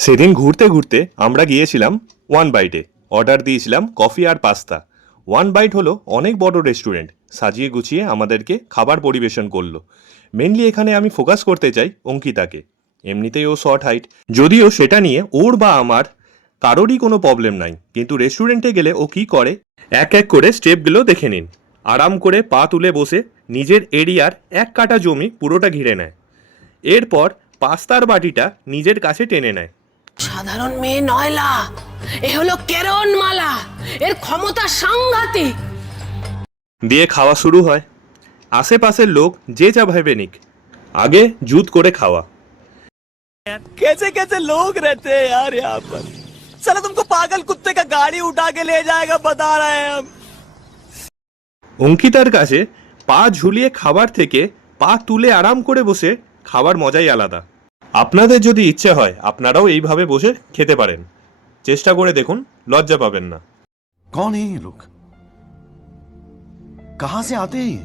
সেদিন ঘুরতে ঘুরতে আমরা গিয়েছিলাম ওয়ান বাইটে। অর্ডার দিয়েছিলাম কফি আর পাস্তা। ওয়ান বাইট হলো অনেক বড় রেস্টুরেন্ট, সাজিয়ে গুছিয়ে আমাদেরকে খাবার পরিবেশন করলো। মেনলি এখানে আমি ফোকাস করতে চাই অঙ্কিতাকে। এমনিতেই ও শর্ট হাইট, যদিও সেটা নিয়ে ওর বা আমার কারোরই কোনো প্রবলেম নাই, কিন্তু রেস্টুরেন্টে গেলে ও কি করে এক এক করে স্টেপগুলো দেখে নিন। আরাম করে পা তুলে বসে নিজের এরিয়ার এক কাঠা জমি পুরোটা ঘিরে নেয়। এরপর পাস্তার বাটিটা নিজের কাছে টেনে নেয়। সাধারণ মেয়ে নয়লা, এ হলো কেরণমালা। এর ক্ষমতা সাংঘাতিক। দিয়ে খাওয়া শুরু হয়। আশেপাশের লোক যে যা ভেবে নিক, আগে জুত করে খাওয়া। कैसे कैसे लोग रहते हैं यार यहाँ पर। साला तुमको पागल कुत्ते का गाड़ी उठा के ले जाएगा बता रहे हैं हम। অঙ্কিতার কাছে পা ঝুলিয়ে খাবার থেকে পা তুলে আরাম করে বসে খাবার মজাই আলাদা। আপনাদের যদি ইচ্ছে হয় আপনারাও এইভাবে বসে খেতে পারেন, চেষ্টা করে দেখুন, লজ্জা পাবেন না। कौन है ये लोग? कहां से आते हैं ये?